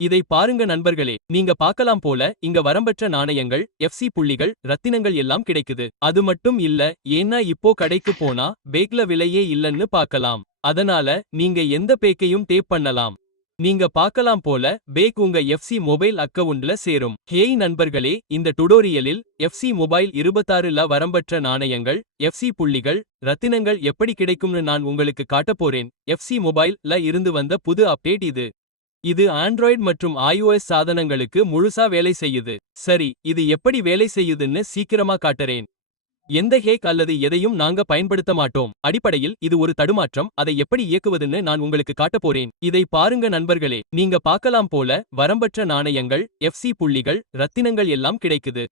இதை பாருங்க நண்பர்களே, நீங்க பார்க்கலாம் போல இங்க வரம்பற்ற நாணயங்கள், எஃப்சி புள்ளிகள், ரத்தினங்கள் எல்லாம் கிடைக்குது. அது மட்டும் இல்ல, ஏன்னா இப்போ கடைக்கு போனா பேக்ல விலையே இல்லன்னு பார்க்கலாம். அதனால நீங்க எந்த பேக்கையும் டேப் பண்ணலாம். நீங்க பார்க்கலாம் போல பேக் உங்க எஃப்சி மொபைல் அக்கவுண்ட்ல சேரும். ஹேய் நண்பர்களே, இந்த டுடோரியலில் எஃப்சி மொபைல் 26ல வரம்பற்ற நாணயங்கள், எஃப்சி புள்ளிகள், ரத்தினங்கள் எப்படி கிடைக்கும்னு நான் உங்களுக்கு காட்டப் போறேன். எஃப்சி மொபைல்ல இருந்து வந்த புது அப்டேட் இது. இது ஆண்ட்ராய்டு மற்றும் iOS சாதனங்களுக்கு முழுசா வேலை செய்யுது. சரி, இது எப்படி வேலை செய்யுதுன்னு சீக்கிரமா காட்டுறேன். எந்த ஹேக் அல்லது எதையும் நாங்க பயன்படுத்த மாட்டோம். அடிப்படையில் இது ஒரு தடுமாற்றம். அதை எப்படி இயக்குவதுன்னு நான் உங்களுக்கு காட்டப் போறேன். இதை பாருங்க நண்பர்களே, நீங்க பார்க்கலாம் போல வரம்பற்ற நாணயங்கள், எஃப்சி புள்ளிகள், ரத்தினங்கள் எல்லாம் கிடைக்குது.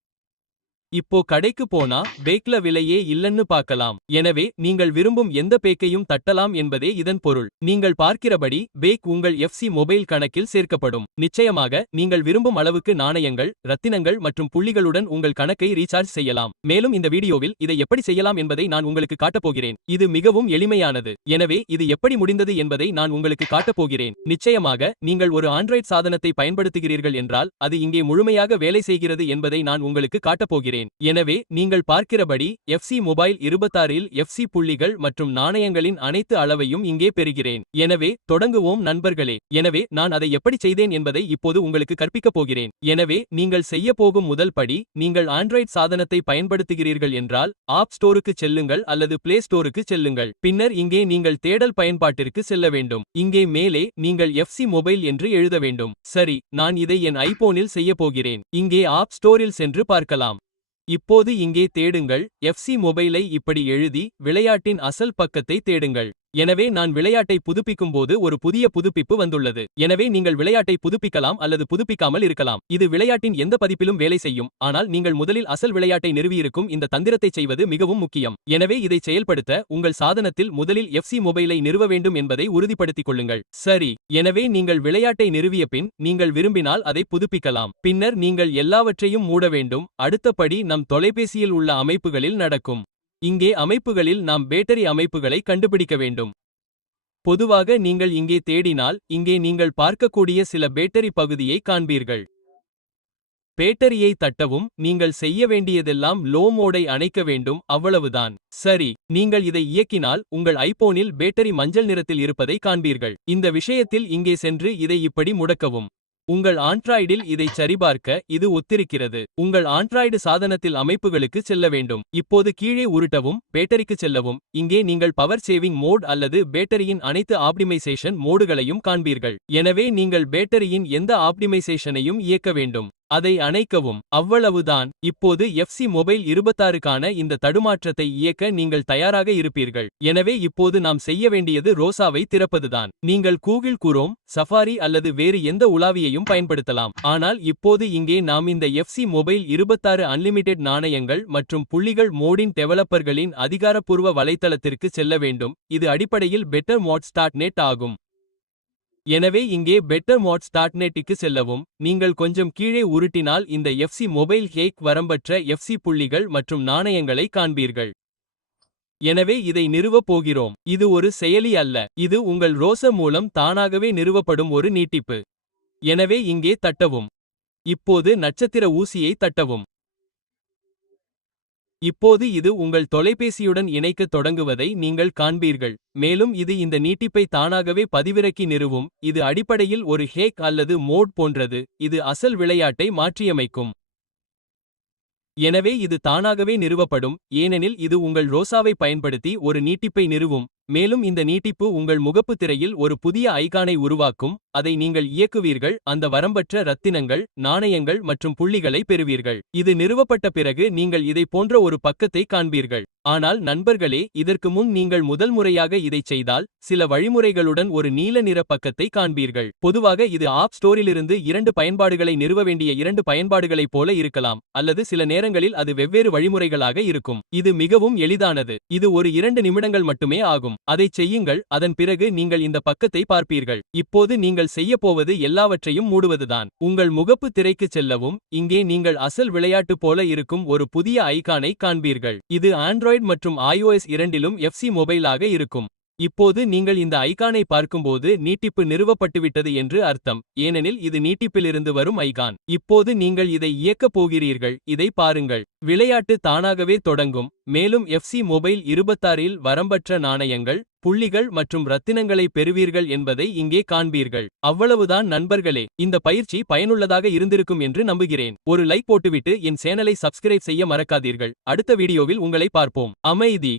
இப்போ கடைக்கு போனா பேக்ல விலையே இல்லன்னு பார்க்கலாம். எனவே நீங்கள் விரும்பும் எந்த பேக்கையும் தட்டலாம் என்பதே இதன் பொருள். நீங்கள் பார்க்கிறபடி பேக் உங்கள் எஃப்சி மொபைல் கணக்கில் சேர்க்கப்படும். நிச்சயமாக நீங்கள் விரும்பும் அளவுக்கு நாணயங்கள், ரத்தினங்கள் மற்றும் புள்ளிகளுடன் உங்கள் கணக்கை ரீசார்ஜ் செய்யலாம். மேலும் இந்த வீடியோவில் இதை எப்படி செய்யலாம் என்பதை நான் உங்களுக்கு காட்டப் போகிறேன். இது மிகவும் எளிமையானது. எனவே இது எப்படி முடிந்தது என்பதை நான் உங்களுக்கு காட்டப் போகிறேன். நிச்சயமாக நீங்கள் ஒரு ஆண்ட்ராய்டு சாதனத்தை பயன்படுத்துகிறீர்கள் என்றால் அது இங்கே முழுமையாக வேலை செய்கிறது என்பதை நான் உங்களுக்கு காட்டப் போகிறேன். எனவே நீங்கள் பார்க்கிறபடி எஃப்சி மொபைல் 26இல் எஃப்சி புள்ளிகள் மற்றும் நாணயங்களின் அனைத்து அளவையும் இங்கே பெறுகிறேன். எனவே தொடங்குவோம் நண்பர்களே. எனவே நான் அதை எப்படி செய்தேன் என்பதை இப்போது உங்களுக்கு கற்பிக்கப் போகிறேன். எனவே நீங்கள் செய்ய போகும் முதல் படி, நீங்கள் ஆண்ட்ராய்டு சாதனத்தை பயன்படுத்துகிறீர்கள் என்றால் ஆப் ஸ்டோருக்கு செல்லுங்கள் அல்லது பிளே ஸ்டோருக்கு செல்லுங்கள். பின்னர் இங்கே நீங்கள் தேடல் பயன்பாட்டிற்கு செல்ல வேண்டும். இங்கே மேலே நீங்கள் எஃப்சி மொபைல் என்று எழுத வேண்டும். சரி, நான் இதை என் ஐபோனில் செய்ய போகிறேன். இங்கே ஆப் ஸ்டோரில் சென்று பார்க்கலாம். இப்போது இங்கே தேடுங்கள். எஃப்சி மொபைலை இப்படி எழுதி விளையாட்டின் அசல் பக்கத்தை தேடுங்கள். எனவே நான் விளையாட்டை புதுப்பிக்கும்போது ஒரு புதிய புதுப்பிப்பு வந்துள்ளது. எனவே நீங்கள் விளையாட்டை புதுப்பிக்கலாம் அல்லது புதுப்பிக்காமல் இருக்கலாம். இது விளையாட்டின் எந்த பதிப்பிலும் வேலை செய்யும். ஆனால் நீங்கள் முதலில் அசல் விளையாட்டை நிறுவியிருக்கும் இந்த தந்திரத்தை செய்வது மிகவும் முக்கியம். எனவே இதை செயல்படுத்த உங்கள் சாதனத்தில் முதலில் எஃப்சி மொபைலை நிறுவ வேண்டும் என்பதை உறுதிப்படுத்திக் கொள்ளுங்கள். சரி, எனவே நீங்கள் விளையாட்டை நிறுவிய பின் நீங்கள் விரும்பினால் அதை புதுப்பிக்கலாம். பின்னர் நீங்கள் எல்லாவற்றையும் மூட வேண்டும். அடுத்த படி நம் தொலைபேசியில் உள்ள அமைப்புகளில் நடக்கும். இங்கே அமைப்புகளில் நாம் பேட்டரி அமைப்புகளை கண்டுபிடிக்க வேண்டும். பொதுவாக நீங்கள் இங்கே தேடினால் இங்கே நீங்கள் பார்க்கக்கூடிய சில பேட்டரி பகுதியை காண்பீர்கள். பேட்டரியை தட்டவும் நீங்கள் செய்ய வேண்டியதெல்லாம் லோ மோடை அணைக்க வேண்டும், அவ்வளவுதான். சரி, நீங்கள் இதை இயக்கினால் உங்கள் ஐபோனில் பேட்டரி மஞ்சள் நிறத்தில் இருப்பதை காண்பீர்கள். இந்த விஷயத்தில் இங்கே சென்று இதை இப்படி முடக்கவும். உங்கள் ஆண்ட்ராய்டில் இதை சரிபார்க்க இது ஒத்திருக்கிறது. உங்கள் ஆண்ட்ராய்டு சாதனத்தில் அமைப்புகளுக்கு செல்ல வேண்டும். இப்போது கீழே உருட்டவும், பேட்டரிக்கு செல்லவும். இங்கே நீங்கள் பவர் சேவிங் மோட் அல்லது பேட்டரியின் அனைத்து ஆப்டிமைசேஷன் மோடுகளையும் காண்பீர்கள். எனவே நீங்கள் பேட்டரியின் எந்த ஆப்டிமைசேஷனையும் இயக்க வேண்டும். அதை அணைக்கவும். அவ்வளவுதான். இப்போது எஃப்சி மொபைல் 26க்கான இந்த தடுமாற்றத்தை இயக்க நீங்கள் தயாராக இருப்பீர்கள். எனவே இப்போது நாம் செய்ய வேண்டியது ரோசாவை திறப்பதுதான். நீங்கள் கூகிள் குரோம், சஃபாரி அல்லது வேறு எந்த உலாவியையும் பயன்படுத்தலாம். ஆனால் இப்போது இங்கே நாம் இந்த எஃப்சி மொபைல் 26 அன்லிமிடெட் நாணயங்கள் மற்றும் புள்ளிகள் மோடின் டெவலப்பர்களின் அதிகாரப்பூர்வ வலைத்தளத்திற்கு செல்ல வேண்டும். இது அடிப்படையில் bettermods.net ஆகும். எனவே இங்கே bettermods.netக்கு செல்லவும். நீங்கள் கொஞ்சம் கீழே உருட்டினால் இந்த எஃப்சி மொபைல் ஹேக் வரம்பற்ற எஃப்சி புள்ளிகள் மற்றும் நாணயங்களை காண்பீர்கள். எனவே இதை நிறுவப் போகிறோம். இது ஒரு செயலி அல்ல. இது உங்கள் ரோசர் மூலம் தானாகவே நிறுவப்படும் ஒரு நீட்டிப்பு. எனவே இங்கே தட்டவும். இப்போது நட்சத்திர ஊசியை தட்டவும். இப்போது இது உங்கள் தொலைபேசியுடன் இணைக்கத் தொடங்குவதை நீங்கள் காண்பீர்கள். மேலும் இது இந்த நீட்டிப்பை தானாகவே பதிவிறக்கி நிறுவும். இது அடிப்படையில் ஒரு ஹேக் அல்லது மோட் போன்றது. இது அசல் விளையாட்டை மாற்றியமைக்கும். எனவே இது தானாகவே நிறுவப்படும், ஏனெனில் இது உங்கள் ரோசாவை பயன்படுத்தி ஒரு நீட்டிப்பை நிறுவும். மேலும் இந்த நீட்டிப்பு உங்கள் முகப்பு திரையில் ஒரு புதிய ஐகானை உருவாக்கும். அதை நீங்கள் இயக்குவீர்கள். அந்த வரம்பற்ற ரத்தினங்கள், நாணயங்கள் மற்றும் புள்ளிகளை பெறுவீர்கள். இது நிறுவப்பட்ட பிறகு நீங்கள் இதை போன்ற ஒரு பக்கத்தை காண்பீர்கள். ஆனால் நண்பர்களே, இதற்கு முன் நீங்கள் முதல் முறையாக இதைச் செய்தால் சில வழிமுறைகளுடன் ஒரு நீல நிற பக்கத்தை காண்பீர்கள். பொதுவாக இது ஆப் ஸ்டோரிலிருந்து 2 பயன்பாடுகளை நிறுவ வேண்டிய 2 பயன்பாடுகளைப் போல இருக்கலாம். அல்லது சில நேரங்களில் அது வெவ்வேறு வழிமுறைகளாக இருக்கும். இது மிகவும் எளிதானது. இது ஒரு 2 நிமிடங்கள் மட்டுமே ஆகும். அதைச் செய்யுங்கள். அதன் பிறகு நீங்கள் இந்த பக்கத்தை பார்ப்பீர்கள். இப்போது நீங்கள் செய்யப்போவது எல்லாவற்றையும் மூடுவதுதான். உங்கள் முகப்பு திரைக்குச் செல்லவும். இங்கே நீங்கள் அசல் விளையாட்டு போல இருக்கும் ஒரு புதிய ஐகானை காண்பீர்கள். இது ஆண்ட்ராய்டு மற்றும் iOS இரண்டிலும் எஃப்சி மொபைலாக இருக்கும். இப்போது நீங்கள் இந்த ஐகானை பார்க்கும்போது நீட்டிப்பு நிறுவப்பட்டுவிட்டது என்று அர்த்தம், ஏனெனில் இது நீட்டிப்பிலிருந்து வரும் ஐகான். இப்போது நீங்கள் இதை இயக்கப் போகிறீர்கள், இதை பாருங்கள். விளையாட்டு தானாகவே தொடங்கும். மேலும் FC மொபைல் 26இல் வரம்பற்ற நாணயங்கள், புள்ளிகள் மற்றும் ரத்தினங்களை பெறுவீர்கள் என்பதை இங்கே காண்பீர்கள். அவ்வளவுதான் நண்பர்களே. இந்த பயிற்சி பயனுள்ளதாக இருந்திருக்கும் என்று நம்புகிறேன். ஒரு லைக் போட்டுவிட்டு என் சேனலை சப்ஸ்கிரைப் செய்ய மறக்காதீர்கள். அடுத்த வீடியோவில் உங்களை பார்ப்போம். அமைதி.